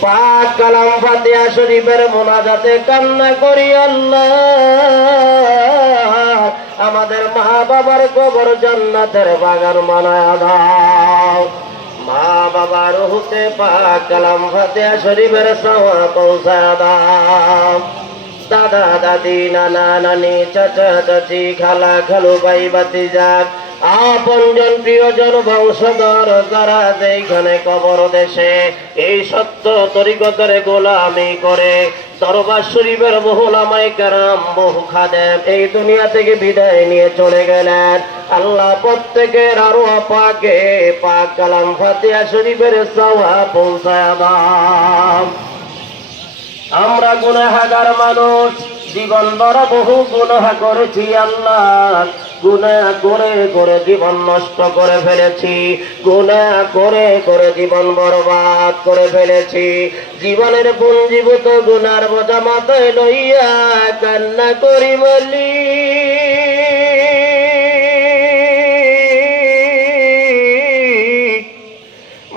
পাক কালাম ফাতিহা শরীফের মোনাজাতে কান্না করি, আল্লাহ। আমাদের মা বাবার কবর জান্নাতের বাগান মানায় দাও। মা বাবার হুতে পাক কালাম ফাতিহা শরীফের সাওয়া পৌঁছায় দাও। দাদা, দাদি, নানা, নানি, চাচা, চাচি, খালা, খালু, ভাই বাতিজা আপনজন প্রিয়জন বংশধর যারা যেখানে কবর দেশে, এই সত্য তরিকতের গোলামি করে। দরবার শরীফের বহুলামাই কারাম, বহু খাদেম এই দুনিয়া থেকে বিদায় নিয়ে চলে গেলেন। আল্লাহ প্রত্যেকের আরও পাকে পাক কালাম ফাতিয়া শরীফের সাওয়া পৌঁছায় আমরা গুনাহাগার মানুষ, জীবন বড় বহু গুনাহা করেছি আল্লাহ। গুনাহ করে করে জীবন নষ্ট করে ফেলেছি। গুনাহ করে করে জীবন বরবাদ করে ফেলেছি। জীবনের পুঞ্জীভূত গুনার বোঝা মাথায় লইয়া কান্না করি বলি।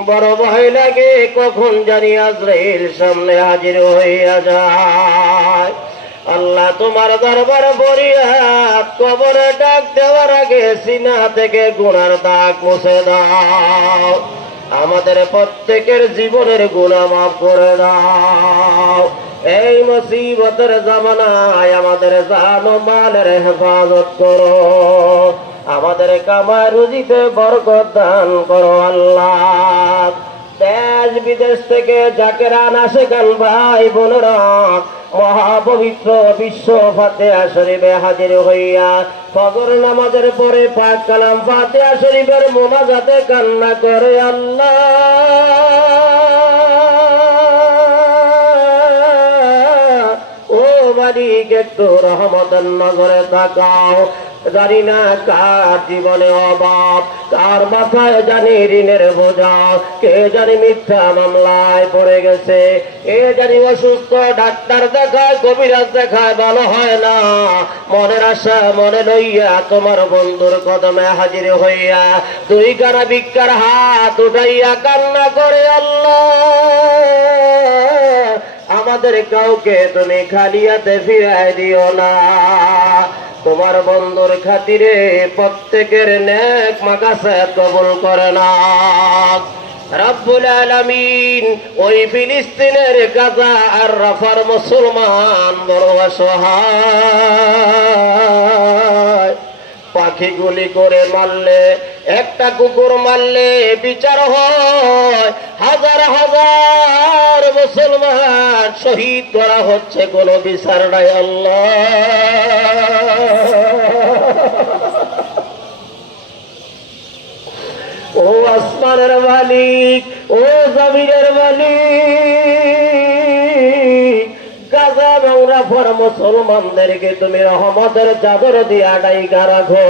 বড় ভয় লাগে কখন জানি আজরাইল সামনে হাজির হইয়া যায়। আল্লাহ তোমার দরবার বরিয়াত কবরে ডাক দেওয়ার আগে সিনা থেকে গুণার দাগ মুছে দাও। আমাদের প্রত্যেকের জীবনের গুণা মাফ করে দাও। এই মুসিবতের জামানায় আমাদের জান মালের হেফাজত করো। আমাদের কামায় রুজিতে বরকত দান করো আল্লাহ। দেশ বিদেশ থেকে জাকেরান আসে গান ভাই বোনেরা, মহাপবিত্র বিশ্ব ফাতে শরীফে হাজির হইয়া ফজর নামাজের পরে পাক কালাম ফাতে শরীফের মোনাজাতে কান্না করে আল্লাহ। ও মালিক, একটু রহমতের নজরে তাকাও। জানি না কার জীবনে অভাব, কার মাথায় জানি ঋণের বোঝা, কে জানি মিথ্যা মামলায় পড়ে গেছে, কে জানি অসুস্থ ডাক্তার দেখায়, কবিরাজ দেখায়, ভালো হয় না। মনের আশা, মনে লইয়া তোমার বন্ধুর কদমে হাজির হইয়া দুই কারা ভিক্ষার হাত উঠাইয়া কান্না করে আল্লাহ। আমাদের কাউকে তুমি খালিয়াতে ফিরাই দিও না। তোমার বন্ধুর খাতিরে প্রত্যেকের নেক মাকাসে কবুল করে না। রাব্বুল আলামিন ওই ফিলিস্তিনের গাজা আর রাফার মুসলমান বড় অসহায়। পাখি গুলি করে মারলে, একটা কুকুর মারলে বিচার হয়। হাজার হাজার মুসলমান শহীদ করা হচ্ছে কোনো বিচার নাই, আল্লাহ। ও আসমানের মালিক, ও জমিনের মালিক, গাজা এবং রাফার মুসলমানদেরকে তুমি রহমতের চাদর দিয়া ডাইকা রাখো।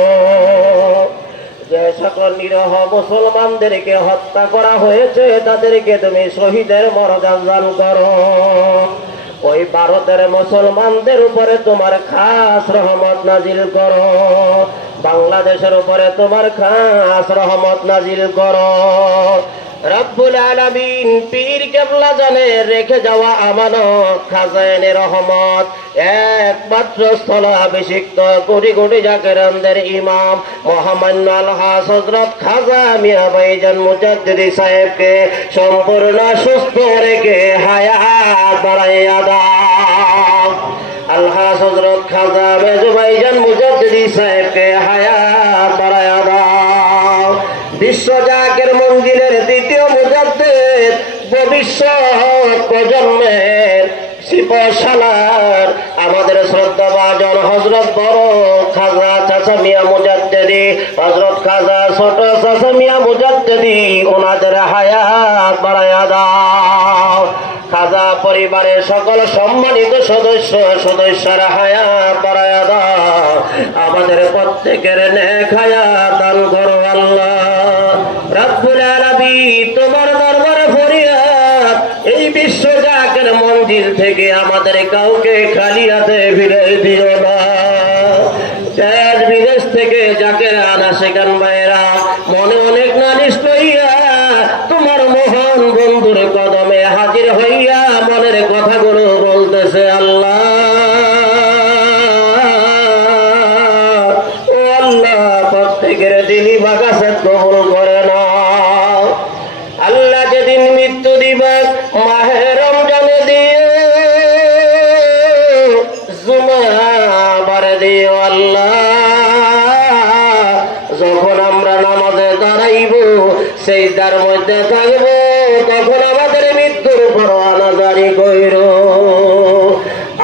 যে সকল নিরহ মুসলমানদেরকে হত্যা করা হয়েছে, তাদেরকে তুমি শহীদের মর্যাদা দান করো। ওই ভারতের মুসলমানদের উপরে তোমার খাস রহমত নাজিল করো। বাংলাদেশের উপরে তোমার খাস রহমত নাজিল করো। রব্বুল আলামিন পীর কেবলা জানে রেখে যাওয়া আমানত রহমত, একমাত্র কোটি কোটি জাকেরানদের ইমাম মহামান্য আলহাস হজরত খাজা মিয়া ভাইজান মুজাদ্দিদি সাহেবকে সম্পূর্ণ সুস্থ রেখে হায়াত বাড়াইয়া খাজা মেজু মুজাদ্দিদি সাহেবকে হায়াত বাড়াইয়া বিশ্ব জাকের মুজাদ্দিদ ভবিষ্যৎ প্রজন্মের শিপশালার আমাদের শ্রদ্ধাভাজন হজরত বড় খাজা চাচা মিয়া মুজাদ্দেদি, হজরত খাজা ছোট চাচা মিয়া মুজাদ্দেদি, ওনাদের হায়াত বাড়াইয়া দাও। খাজা পরিবারের সকল সম্মানিত সদস্য সদস্যরা হায়াত বাড়াইয়া দাও। আমাদের প্রত্যেকের নেক দান করো আল্লাহ। মঞ্জিল থেকে আমাদের কাউকে খালি হাতে ফিরে দিও না। দেশ বিদেশ থেকে যাকে আনা সেখান ভাইরা মনে অনেক নালিশ তোমার মহান বন্ধুর কদমে হাজির হইয়া মনের কথাগুলো বলতেছে আল্লাহ। আল্লাহ, প্রত্যেকের কবুল করে না আল্লাহ যেদিন মৃত্যু দিবা, মাহে আমরা নামাজে দাঁড়াইব, সেই দার মধ্যে থাকব, তখন আমাদের মৃত্যুর পরোয়ানা আনাদারি কইর।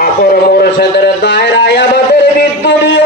আপর মোর সাথে দায়রায় আমাদের মৃত্যু নিয়ে